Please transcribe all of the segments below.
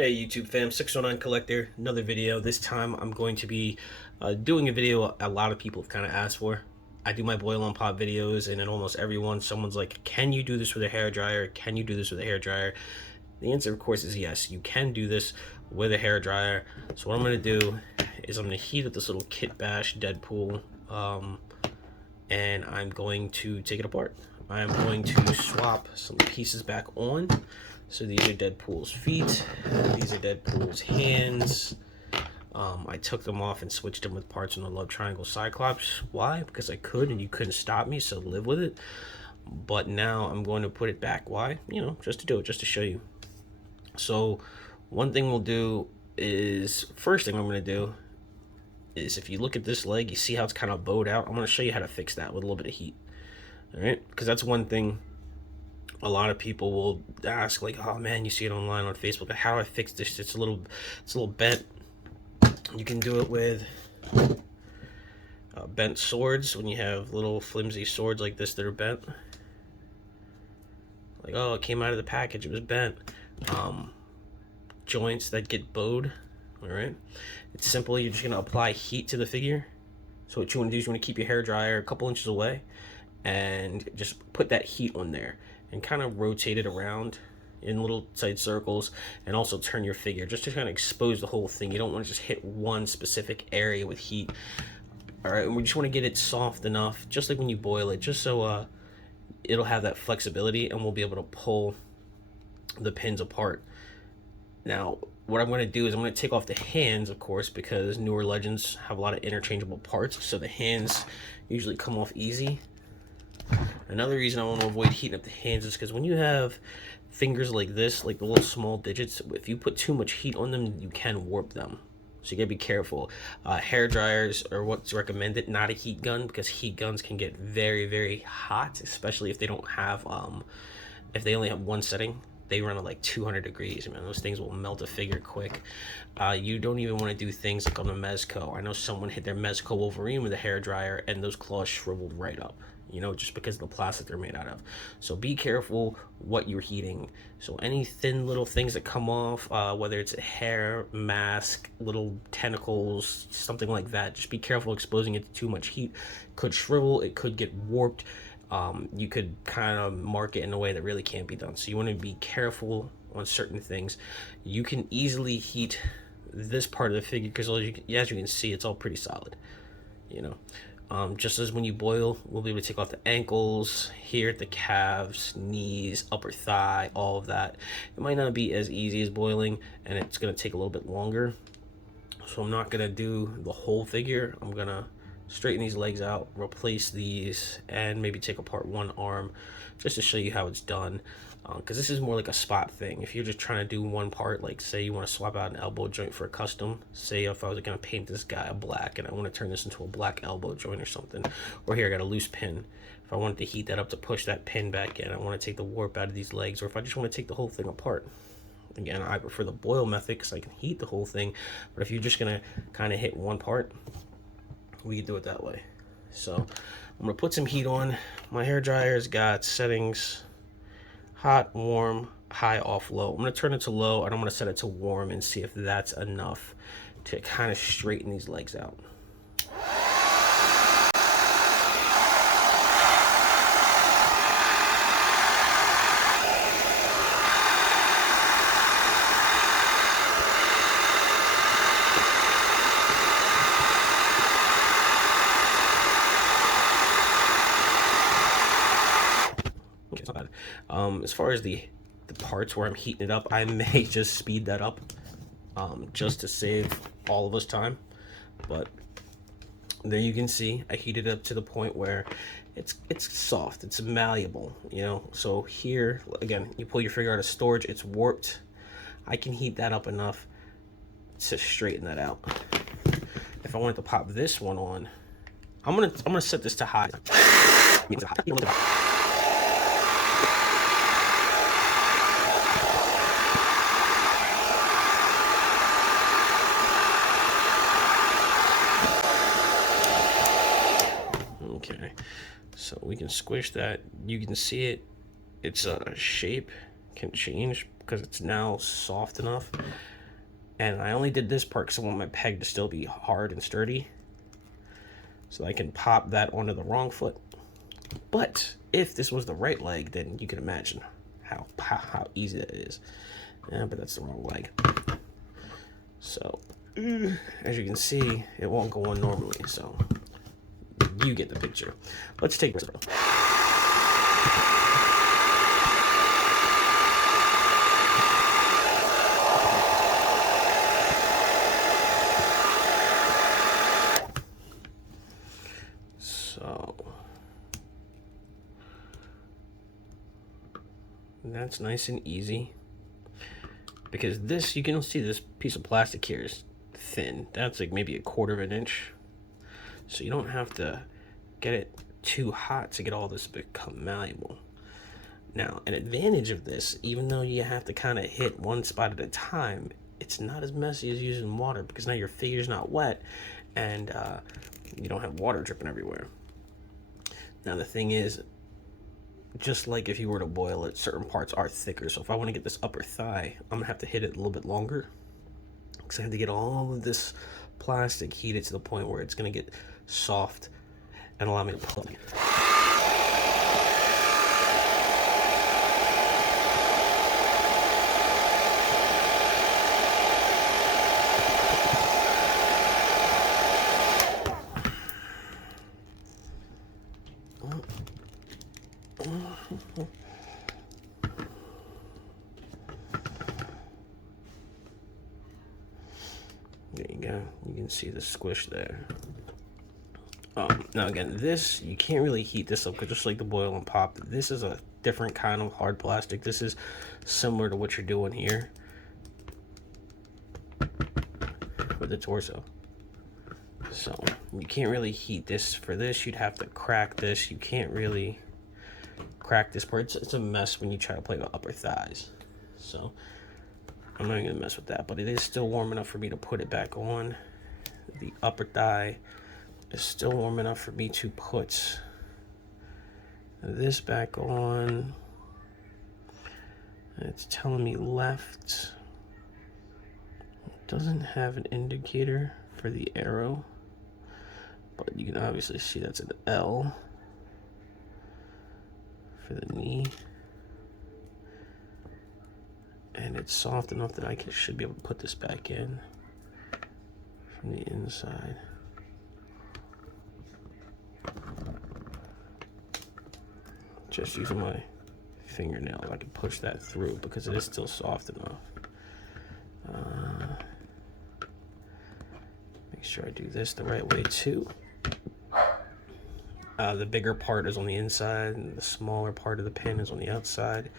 Hey YouTube fam, 609 Collector, another video. This time I'm going to be doing a video a lot of people have kind of asked for. I do my boil on pop videos, and in almost every one, someone's like, can you do this with a hairdryer? Can you do this with a hairdryer? The answer, of course, is yes. You can do this with a hairdryer. So what I'm going to do is I'm going to heat up this little Kit Bash Deadpool, and I'm going to take it apart. I'm going to swap some pieces back on. So these are Deadpool's feet, these are Deadpool's hands. I took them off and switched them with parts from the Love Triangle Cyclops. Why? Because I could and you couldn't stop me, so live with it. But now I'm going to put it back. Why? You know, just to do it, just to show you. So one thing we'll do is, first thing I'm going to do is, if you look at this leg, you see how it's kind of bowed out? I'm going to show you how to fix that with a little bit of heat. All right? Because that's one thing a lot of people will ask, like, oh man, you see it online on Facebook, how do I fix this? It's a little bent. You can do it with bent swords. When you have little flimsy swords like this that are bent, like, oh, it came out of the package, it was bent. Joints that get bowed. All right, it's simple. You're just going to apply heat to the figure. So what you want to do is you want to keep your hair dryer a couple inches away and just put that heat on there and kind of rotate it around in little tight circles, and also turn your figure just to kind of expose the whole thing. You don't want to just hit one specific area with heat. All right, and we just want to get it soft enough, just like when you boil it, just so it'll have that flexibility and we'll be able to pull the pins apart. Now, what I'm going to do is I'm going to take off the hands, of course, because newer Legends have a lot of interchangeable parts, so the hands usually come off easy. Another reason I want to avoid heating up the hands is because when you have fingers like this, like the little small digits, if you put too much heat on them, you can warp them. So you gotta be careful. Hair dryers are what's recommended, not a heat gun, because heat guns can get very, very hot, especially if they don't have, if they only have one setting. They run at like 200 degrees, man. Those things will melt a figure quick. You don't even want to do things like on the Mezco. I know someone hit their Mezco Wolverine with a hair dryer and those claws shriveled right up, you know, just because of the plastic they're made out of. So be careful what you're heating. So any thin little things that come off, whether it's a hair, mask, little tentacles, something like that, just be careful exposing it to too much heat. It could shrivel, it could get warped. You could kind of mark it in a way that really can't be done. So you want to be careful on certain things. You can easily heat this part of the figure because as you can see, it's all pretty solid, you know. Just as when you boil, we'll be able to take off the ankles, here at the calves, knees, upper thigh, all of that. It might not be as easy as boiling, and it's going to take a little bit longer. So I'm not going to do the whole figure. I'm going to straighten these legs out, replace these, and maybe take apart one arm just to show you how it's done. Because this is more like a spot thing. If you're just trying to do one part, like say you want to swap out an elbow joint for a custom, say if I was going to paint this guy black and I want to turn this into a black elbow joint or something, or here I got a loose pin. If I wanted to heat that up to push that pin back in, I want to take the warp out of these legs, or if I just want to take the whole thing apart. Again, I prefer the boil method because I can heat the whole thing, but if you're just going to kind of hit one part, we can do it that way. So I'm gonna put some heat on. My hair dryer's got settings hot, warm, high, off, low. I'm gonna turn it to low and I'm gonna set it to warm and see if that's enough to kind of straighten these legs out. Okay, it's not bad. As far as the parts where I'm heating it up, I may just speed that up just to save all of us time. But there you can see I heated it up to the point where it's soft, it's malleable, you know. So here again, you pull your figure out of storage, it's warped. I can heat that up enough to straighten that out. If I wanted to pop this one on, I'm gonna set this to high. Okay, so we can squish that. You can see its shape can change because it's now soft enough. And I only did this part because I want my peg to still be hard and sturdy, so I can pop that onto the wrong foot. But if this was the right leg, then you can imagine how easy that is. Yeah, but that's the wrong leg. So, as you can see, it won't go on normally, so you get the picture. Let's take this. So, that's nice and easy. Because this, you can see this piece of plastic here is thin. That's like maybe 1/4 of an inch. So you don't have to get it too hot to get all this to become malleable. Now, an advantage of this, even though you have to kind of hit one spot at a time, it's not as messy as using water, because now your figure's not wet and you don't have water dripping everywhere. Now the thing is, just like if you were to boil it, certain parts are thicker. So if I want to get this upper thigh, I'm gonna have to hit it a little bit longer, because I have to get all of this plastic heated to the point where it's gonna get soft and allow me to pull it. There you go. You can see the squish there. Now again, this, you can't really heat this up, because just like the boil and pop, this is a different kind of hard plastic. This is similar to what you're doing here with the torso. So you can't really heat this. For this, you'd have to crack this. You can't really crack this part. It's a mess when you try to play with upper thighs. So I'm not gonna mess with that, but it is still warm enough for me to put it back on. The upper thigh is still warm enough for me to put this back on. It's telling me left. It doesn't have an indicator for the arrow, but you can obviously see that's an L for the knee. And it's soft enough that I should be able to put this back in from the inside. Just using my fingernail, I can push that through because it is still soft enough. Make sure I do this the right way too. The bigger part is on the inside, and the smaller part of the pin is on the outside,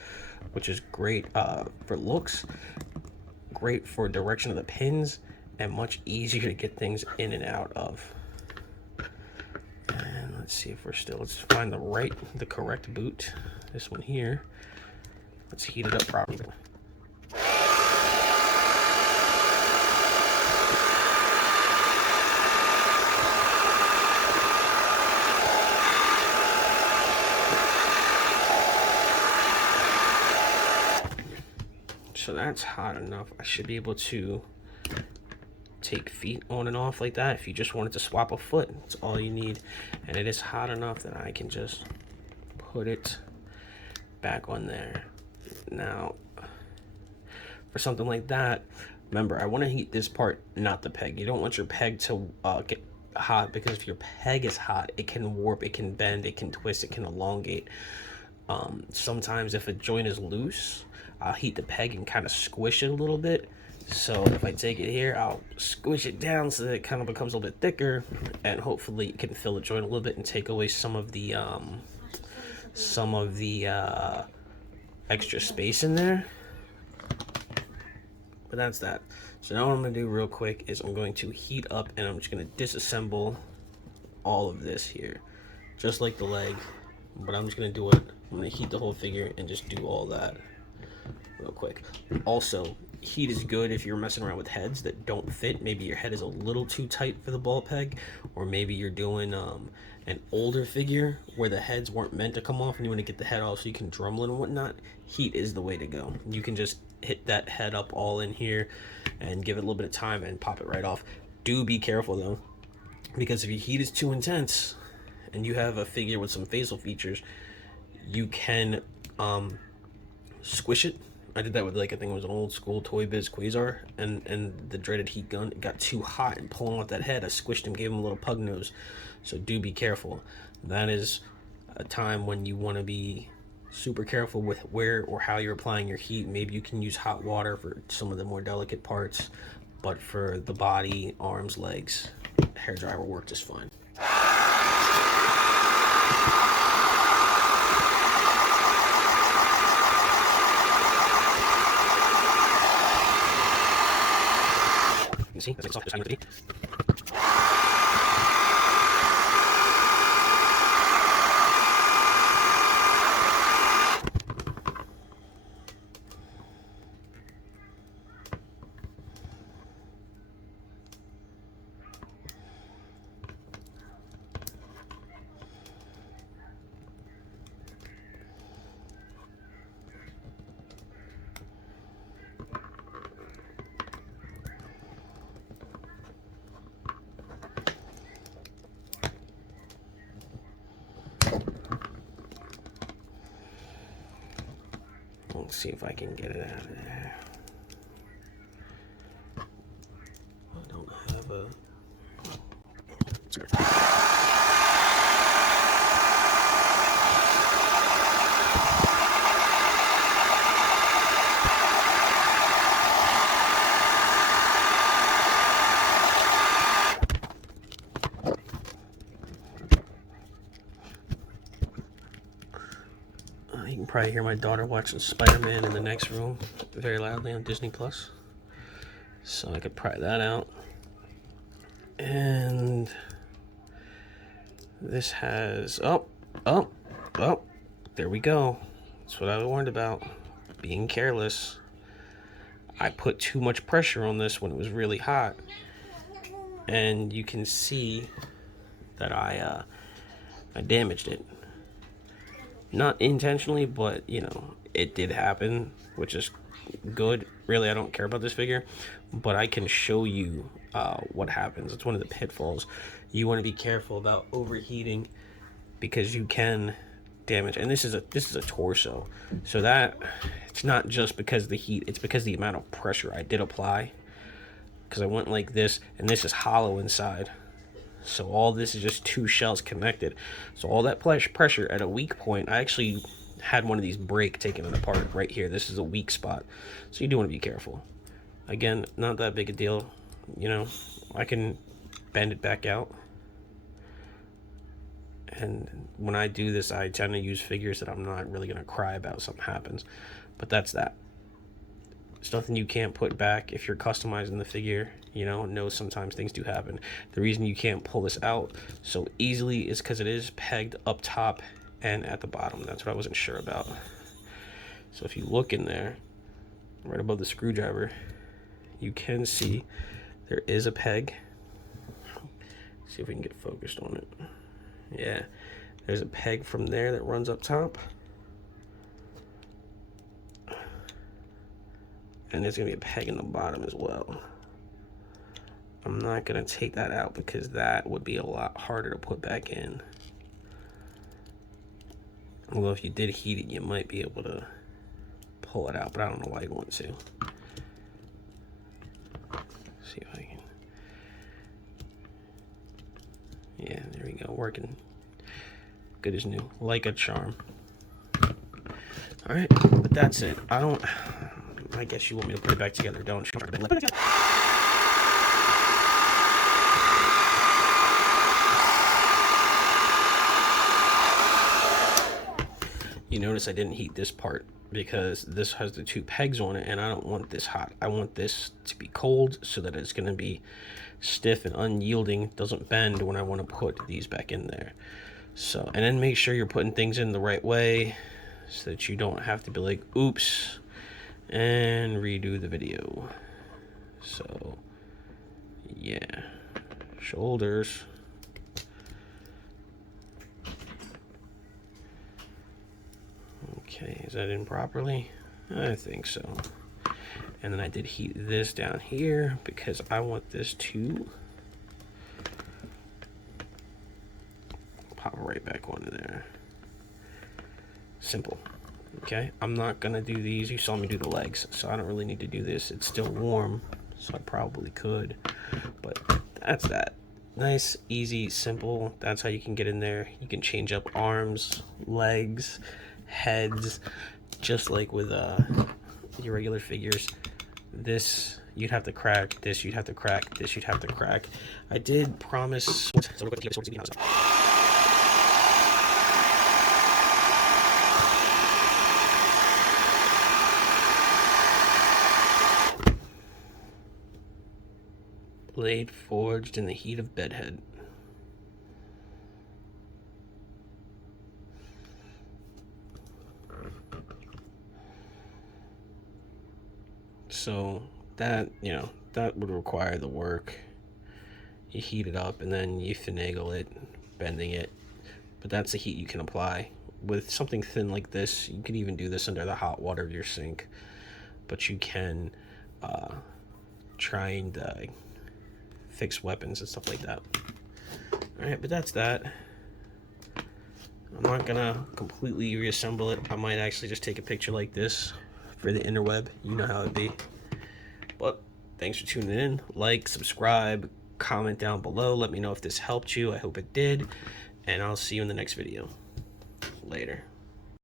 which is great for looks, great for direction of the pins, and much easier to get things in and out of. And let's see if let's find the correct boot. This one here. Let's heat it up properly. So that's hot enough. I should be able to take feet on and off like that. If you just wanted to swap a foot, that's all you need. And it is hot enough that I can just put it back on there. Now, for something like that, remember, I want to heat this part, not the peg. You don't want your peg to get hot, because if your peg is hot, it can warp, it can bend, it can twist, it can elongate. Sometimes if a joint is loose, I'll heat the peg and kind of squish it a little bit. So if I take it here, I'll squish it down so that it kind of becomes a little bit thicker, and hopefully it can fill the joint a little bit and take away some of the extra space in there. But that's that. So now what I'm going to do real quick is I'm going to heat up, and I'm just going to disassemble all of this here, just like the leg. But I'm just going to do it. I'm going to heat the whole figure and just do all that real quick. Also, heat is good if you're messing around with heads that don't fit. Maybe your head is a little too tight for the ball peg, or maybe you're doing an older figure where the heads weren't meant to come off and you want to get the head off so you can drumble and whatnot. Heat is the way to go. You can just hit that head up all in here and give it a little bit of time and pop it right off. Do be careful though, because if your heat is too intense and you have a figure with some facial features, you can squish it. I did that with, like, I think it was an old school Toy Biz Quasar, and the dreaded heat gun, it got too hot and pulling off that head. I squished him, gave him a little pug nose. So do be careful. That is a time when you want to be super careful with where or how you're applying your heat. Maybe you can use hot water for some of the more delicate parts, but for the body, arms, legs, hairdryer will work just fine. You see, that's soft as I need it to be. Let's see if I can get it out of there. I don't have a... Sorry. You can probably hear my daughter watching Spider-Man in the next room very loudly on Disney Plus. So I could pry that out. And this has, oh, there we go. That's what I warned about, being careless. I put too much pressure on this when it was really hot. And you can see that I damaged it. Not intentionally, but, you know, it did happen, which is good. Really, I don't care about this figure, but I can show you what happens. It's one of the pitfalls. You want to be careful about overheating, because you can damage. And this is a torso, so that it's not just because of the heat, it's because of the amount of pressure I did apply, because I went like this, and this is hollow inside. So all this is just two shells connected. So all that pressure at a weak point, I actually had one of these break, taking it apart right here. This is a weak spot. So you do want to be careful. Again, not that big a deal. You know, I can bend it back out. And when I do this, I tend to use figures that I'm not really going to cry about something happens. But that's that. It's nothing you can't put back if you're customizing the figure. You know sometimes things do happen. The reason you can't pull this out so easily is because it is pegged up top and at the bottom. That's what I wasn't sure about. So if you look in there, right above the screwdriver, you can see there is a peg. See if we can get focused on it. Yeah, there's a peg from there that runs up top. And there's going to be a peg in the bottom as well. I'm not going to take that out because that would be a lot harder to put back in. Although if you did heat it, you might be able to pull it out, but I don't know why you'd want to. See if I can. Yeah, there we go, working. Good as new, like a charm. All right, but that's it. I guess you want me to put it back together, don't you? You notice I didn't heat this part because this has the two pegs on it, and I don't want this hot. I want this to be cold so that it's going to be stiff and unyielding, doesn't bend when I want to put these back in there. So, and then make sure you're putting things in the right way so that you don't have to be like, oops, and redo the video. So, yeah, shoulders. Okay, is that in properly? I think so. And then I did heat this down here because I want this to pop right back onto there. Simple. Okay, I'm not gonna do these. You saw me do the legs, so I don't really need to do this. It's still warm, so I probably could, but that's that. Nice, easy, simple. That's how you can get in there. You can change up arms, legs, heads, just like with your regular figures. This you'd have to crack, this you'd have to crack, this you'd have to crack. I did promise. Blade forged in the heat of bedhead. So that, you know, that would require the work. You heat it up and then you finagle it, bending it. But that's the heat you can apply. With something thin like this, you can even do this under the hot water of your sink. But you can try and fix weapons and stuff like that. Alright, but that's that. I'm not gonna completely reassemble it. I might actually just take a picture like this for the interweb. You know how it'd be. But thanks for tuning in. Like, subscribe, comment down below. Let me know if this helped you. I hope it did. And I'll see you in the next video. Later.